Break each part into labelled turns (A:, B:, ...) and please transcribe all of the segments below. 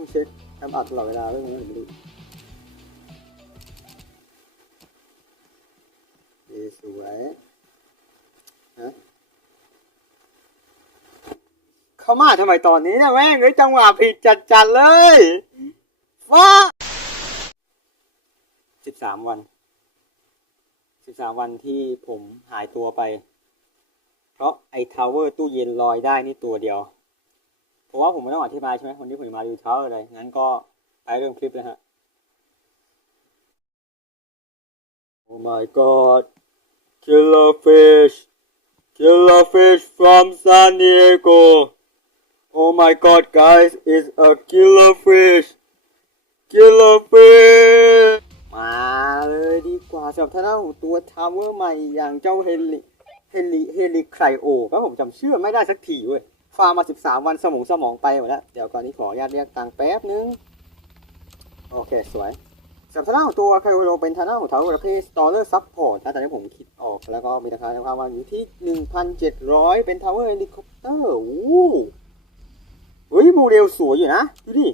A: ต้องเช็คทำอัดตลอดเวลาเรื่องนี้ผมไม่รู้เอสวยฮะเข้ามาทำไมตอนนี้เนะแม่งเอ้ยจังหวะผิดจัดๆเลยฟ้าสิบสามวันสิบสามวันที่ผมหายตัวไป เพราะไอ้ทาวเวอร์ตู้เย็นลอยได้นี่ตัวเดียว ผมว่าผมไม่ต้องอธิบายใช่ไหมวันนี้ผมจะมาดูเวอร์อะไร งั้นก็ไปเริ่มคลิปเลยฮะ Oh my god killer fish killer fish from San Diego Oh my god guys it's a killer fish killer fish มาเลยดีกว่าสำหรับท่านของตัวทาวเวอร์ใหม่อย่างเจ้าเฮลิเฮลิเฮลิไครโอก็ผมจำชื่อไม่ได้สักทีเว้ย ฟาร์มมา 13 วันสมองสมองไปหมดแล้ว เดี๋ยวก่อนนี้ขออนุญาตเรียกตังแป๊บนึง โอเค สวยสำหรับทางด้านของตัวไคโอโรเป็นทางด้านของทาวเวอร์ประเภท Stoller Support นะตอนนี้ผมคิดออก แล้วก็มีราคาทำความวางอยู่ที่ 1,700 เป็นทาวเวอร์เฮลิคอปเตอร์อู้เฮ้ย โมเดลสวยอยู่นะ ดูดิ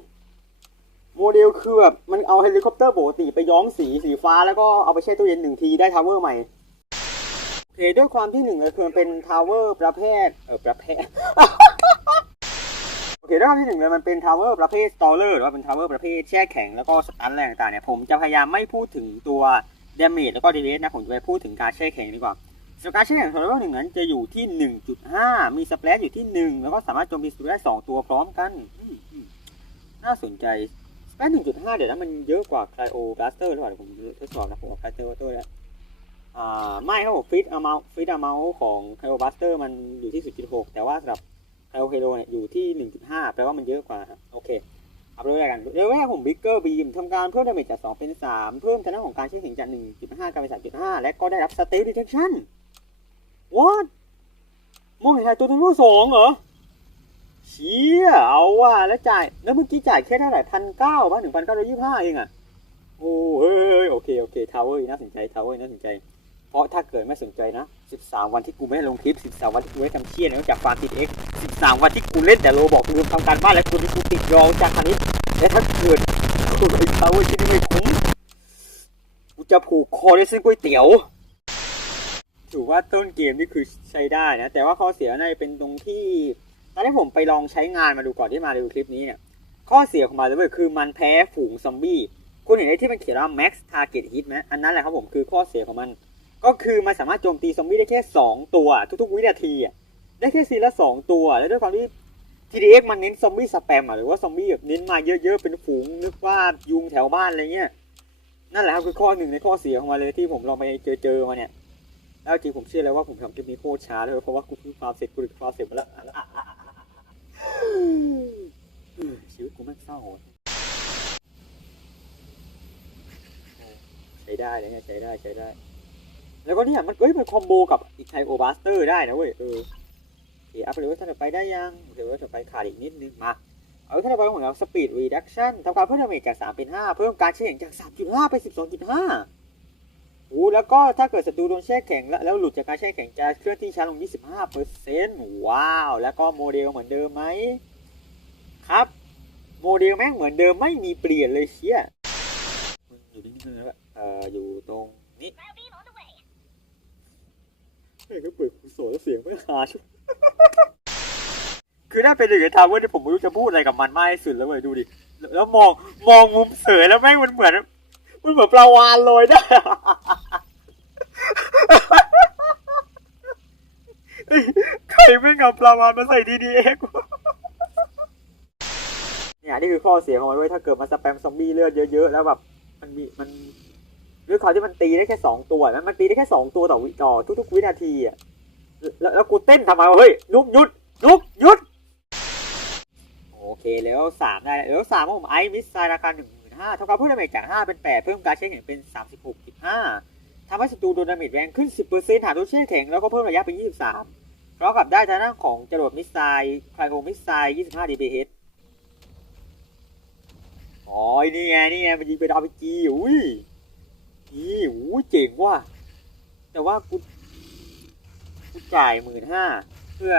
A: โมเดลคือแบบ มันเอาเฮลิคอปเตอร์ปกติไปย้อมสีสีฟ้าแล้วก็เอาไปแช่ตู้เย็นหนึ่งทีได้ทาวเวอร์ใหม่โอเคด้วยความที่หนึ่งเลยคือมันเป็นทาวเวอร์ประเภท เออประเภท อเคด้วยความที่หนึ่งเลยมันเป็นทาวเวอร์ประเภทสตอเลอร์หรือว่าเป็นทาวเวอร์ประเภทแช่แข็งแล้วก็สตันแรงต่างๆเนี่ยผมจะพยายามไม่พูดถึงตัวเดเมจแล้วก็ดีเลสนะผมจะไปพูดถึงการแช่แข็งดีกว่าส่วนการแช่แข็งของเลเวลหนึ่งนั้นจะอยู่ที่1.5มีสเปรดอยู่ที่1แล้วก็สามารถโจมตีศัตรูได้2ตัวพร้อมกันน่าสนใจสเปรด1.5เดี๋ยวนะมันเยอะกว่าไคลโอบลัสเตอร์หรือเปล่าผมทดสอบนะผมไคลเตอร์ตัวเนี่ยอ่าไม่ครับผมฟิตอะเมาฟิตอะเมาของไคลโอบลัสเตอร์มันอยู่ที่0.6แต่ว่าสำหรับ ไคโอเคโดเนี่ยอยู่ที่ 1.5 แปลว่ามันเยอะกว่าโอเค เอาไปด้วยกันเดี๋ยวแรกผมบิ๊กเกอร์บีมทำการเพิ่มดาเมจจาก 2 เป็น 3 เพิ่มทางด้านของการใช้ถึงจาก 1.5 กลายเป็น 3.5 และก็ได้รับสเต t ดิเทคชั่น what มองเห็นใครตัวตัวสองเหรอ เชี่ย เอาว่ะแล้วจ่าย แล้วเมื่อกี้จ่ายแค่เท่าไหร่พันเก้าป่ะหนึ่งพันเก้าร้อยยี่สิบห้าเองอะ โอ้เฮ้ยโอเค โอเคทาวเวอร์น่าสนใจทาวเวอร์น่าสนใจ ราะถ้าเกิดไม่สนใจนะ 13 วันที่กูไม่ลงคลิป 13 วันที่กูไม่ทำเชี่ยนอกจากฟาร์มติดเอ็ก13 วันที่กูเล่นแต่โลบอกกูทำการบ้านและกูที่กูติดรองจากคณิตและถ้าเกิดกูไอ้ทาวเวอร์ชิ้นไม่คุ้มกูจะผูกคอด้วยเส้นก๋วยเตี๋ยวถือว่าต้นเกมนี่คือใช้ได้นะ แต่ว่าข้อเสียในเป็นตรงที่ตอนที่ผมไปลองใช้งานมาดูก่อนที่มาดูคลิปนี้เนี่ยข้อเสียของมันเลยเว้ยคือมันแพ้ฝูงซอมบี้คุณเห็นไอ้ที่มันเขียนว่า max target hit ไหมอันนั้นแหละครับผมคือข้อเสียของมัน ก็คือมันสามารถโจมตีซอมบี้ได้แค่ 2 ตัวทุก ๆ วินาทีอะได้แค่ซีละ2ตัว แล้วด้วยความที่ TDX มันเน้นซอมบี้สแปมอะหรือว่าซอมบี้แบบเน้นมาเยอะๆเป็นฝูงนึกว่ายุงแถวบ้านอะไรเงี้ยนั่นแหละครับคือข้อหนึ่งในข้อเสียของมันเลยที่ผมลองไปเจอเจอๆมาเนี่ยแล้วจริงผมเชื่อเลยว่าผมทำคลิปนี้โคตรช้าเลยเพราะว่ากูเพิ่งฟาร์มเสร็จกูถึงฟาร์มเสร็จมาแล้วชีวิตกูม่งเศร้าใช้ได้เลยนี่ยใช้ได้ใช้ได้ แล้วก็เนี่ยมันเอ้ยมันคอมโบกับอีกไทโอบัสเตอร์ได้นะเว้ยเออโอเอัพเลเวลท่านต่อไปได้ยังเลเวลต่อไปขาดอีกนิดนึงมาเอาท่านต่อไปของเราสปีดรีดักชั่นทำการเพิ่มดาเมจจาก3เป็น5เพิ่มการใช้แข็งจาก 3.5 ไป 12.5โอ้แล้วก็ถ้าเกิดศัตรูโดนแช่แข็งแล้วแล้วหลุดจากการแช่แข็งจะเคลื่อนที่ช้าลง 25เปอร์เซ็นต์ว้าว แล้วก็โมเดลเหมือนเดิมไหมครับโมเดลแม่งเหมือนเดิมไม่มีเปลี่ยนเลยเชี่ยมึงอยู่นิ่งๆแล้วอะเอ่ออยู่ตรงนี้ เฮ้ยก็เปิดคูโซแล้วเสียงไม่หาชุคือถ้าเป็นอย่างทาวเวอร์ที่ผมไม่รู้จะพูดอะไรกับมันมากที่สุดแล้วเว้ยดูดิ แล้วมองมองมุมเสยแล้วแม่งมันเหมือน มันเหมือนปลาวานลอยได้เฮ้ยใครไม่งเอาปลาวานมาใส่ดีดีเอ็กเนี่ยนี่คือข้อเสียของมันเว้ยถ้าเกิดมันสแปมซอมบี้เลือดเยอะๆแล้วแบบมันมีมัน ด้วยความที่มันตีได้แค่สองตัวนะมันตีได้แค่สองตัวต่อวิต่อทุกๆวินาทีอะแล้วแล้วกูเต้นทำไมวะเฮ้ยนุกหยุดนุกหยุด โอเคแล้วสามได้แล้วสามผมไอมิสไซราคาหนึ่งหมื่นห้าเท่ากับเพิ่มดาเมจจากห้าเป็นแปดเพิ่มการใช้แข็งเป็นสามสิบหกจุดห้าทำให้ศัตรูโดนดาเมจแรงขึ้นสิบเปอร์เซ็นต์หากโดนแช่แข็งแล้วก็เพิ่มระยะเป็นยี่สิบสามพร้อมกับได้ทางด้านของจรวดมิสไซล์ไคลโอมิสไซล์ยี่สิบห้าดีเฮดอ๋อนี่ไงนี่ไงมันยิงเป็นอาร์พีจีอุ้ย นี่โอ้เจ๋งว่ะ แต่ว่ากูกูจ่ายหมื่นห้าเพื่อ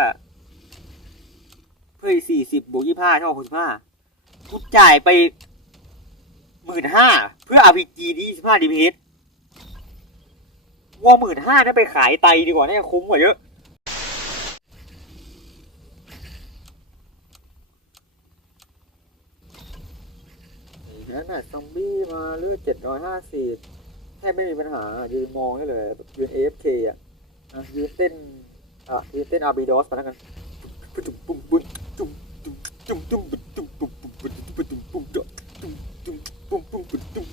A: เพื่อสี่สิบบวกยี่ห้าเท่ากับหกสิบห้ากูจ่ายไปหมื่นห้าเพื่อ RPG ที่25 DPS ว่าหมื่นห้าถ้าไปขายไตดีกว่าน่าจะคุ้มกว่าเยอะนั่นน่ะซอมบี้มาเลือดเจ็ดร้อยห้าสิบ แทบไม่มีปัญหายืนมองได้เลยแบบยืน AFK อะอะยืนเต้นอะยืนเต้นอาร์บีดอสมาแล้วกันจุ่มปุ่มปุ่มจุ่มจุ่มจุ่มจุ่มจุ่มปุ่มปุ่มปุ่มจุ่มปุ่มจุ่มจุ่มปุ่มปุ่มจุ่ม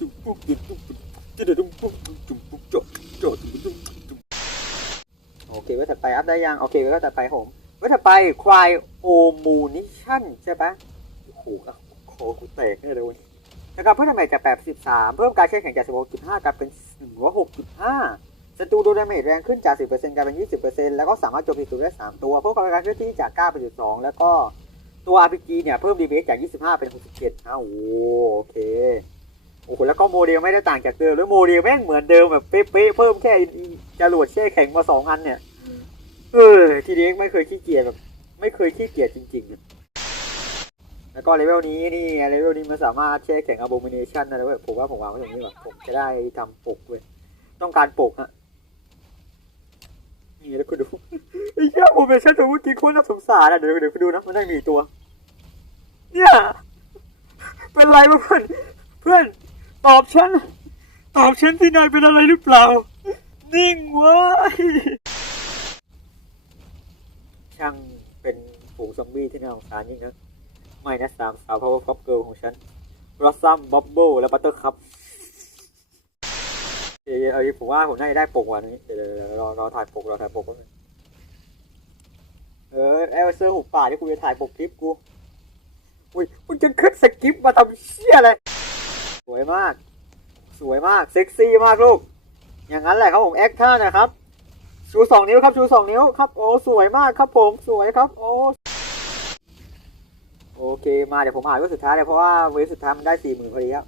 A: จุ่มจุ่มปุ่มจุ่มจุ่มจะเดือดปุ่มจุ่มปุ่มจุ่มจุ่มจุ่มจุ่มโอเคไว้ถัดไปอัพได้ยังโอเคไว้ถัดไปผมไว้ถัดไปควายโอมูนิชั่นใช่ปะโอ้โหอะคอกูแตกแน่เลยนะครับเพิ่มดาเมจจาก 83 เพิ่มการใช้แข่งจาก 16.5 กลายเป็น106.5ศัตรูโดนดาเมจแรงขึ้นจาก 10%กลายเป็น 20%แล้วก็สามารถโจมตีศัตรูได้ 3 ตัว เพิ่มการเคลื่อนที่จาก9เป็น12แล้วก็ตัว RPG เนี่ยเพิ่ม DPS จาก 25 เป็น 67อ้าวโอเค โอ้โห แล้วก็โมเดลไม่ได้ต่างจากเดิมแล้วโมเดลแม่งเหมือนเดิมแบบเป๊ะๆเพิ่มแค่จรวดแช่แข็งมา 2 อันเนี่ย เออ ทีนี้ไม่เคยขี้เกียจแบบ ไม่เคยขี้เกียจจริงๆ แล้วก็เลเวลนี้นี่เลเวลนี้มันสามารถแช่แข็ง abomination นะเว้ยผมว่าผมวางไว้ตรงนี้ก่อนผมจะได้ทำปกเว้ยต้องการปกฮะนี่แล้วคุณดูไอ้เหี้ย abomination ตัวเมื่อกี้โคตรน่าสงสารอะเดี๋ยวเดี๋ยวคุณดูนะมันได้มีตัว เนี่ยเป็นไรเพื่อนเพื่อนตอบฉันตอบฉันที่นายเป็นอะไรหรือเปล่า นิ่งว้ช่างเป็นฝูงซอมบี้ที่น่าสงสารยิ่งนะ ไม่นะสามสาว power pop girl ของฉันรอสซัมบ๊อบเบิลและบัตเตอร์คัพเดี๋ยวเอาผมว่าผมน่าจะได้ปกวันนี้เดี๋ยวรอรอถ่ายปกรอถ่ายปกแป๊บนึงเออเอลเซอร์หุบป่าที่กูจะถ่ายปกคลิปกูอุ้ยมึงจะขึ้นสกิปมาทำเชี่ยอะไรสวยมาก สวยมากเซ็กซี่มากลูก อย่างนั้นแหละครับผมแอคท่านะครับชูสองนิ้วครับชูสองนิ้วครับโอ้สวยมากครับผมสวยครับโอ้ โอเคมาเดี๋ยวผมอ่านเว็บสุดท้ายเลยเพราะว่าเว็บสุดท้ายมันได้สี่หมื่นพอดีครับ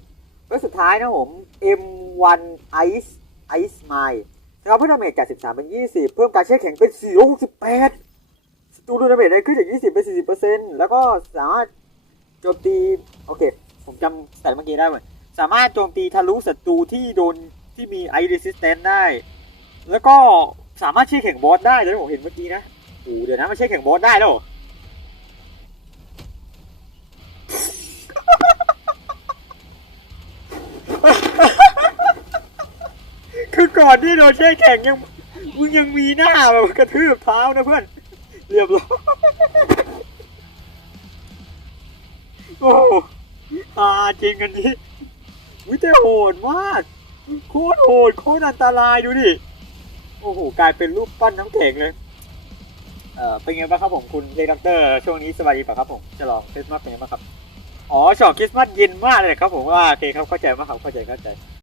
A: เว็บสุดท้ายนะผม M1 Ice Ice Mine นะครับเพิ่มดาเมจจาก 13 เป็น 20 เพิ่มการเช็คแข็งเป็น 468สตูดูดาเมจได้ขึ้นจาก 20 เป็น 40%แล้วก็สามารถโจมตี โอเค ผมจำแต่เมื่อกี้ได้เหมือนสามารถโจมตีทะลุศัตรูที่โดนที่มี ice resistant ได้ แล้วก็สามารถเช็คแข่งบอสได้แล้วผมเห็นเมื่อกี้นะโอ้เดี๋ยวนะมันเช็คแข่งบอสได้แล้วเหรอ คือก่อนที่โดนแช่แข็งยังมึงยังมีหน้าแบบกระทืบเท้านะเพื่อน เรียบร้อยโอ้โหฮาจริงกันนี้วิแต่โหดมาก โคตรโหดโคตรอันตรายดูดิ โอ้โห กลายเป็นรูปปั้นน้ำแข็งเลย เอ่อ เป็นไงบ้างครับผมคุณเจด็อกเตอร์ช่วงนี้สบายดีป่ะครับผมฉลองคริสต์มาสเป็นไงบ้างครับ อ๋อฉลองคริสต์มาสเย็นมากเลยครับผมว่าโอเคครับเข้าใจมากครับเข้าใจเข้าใจ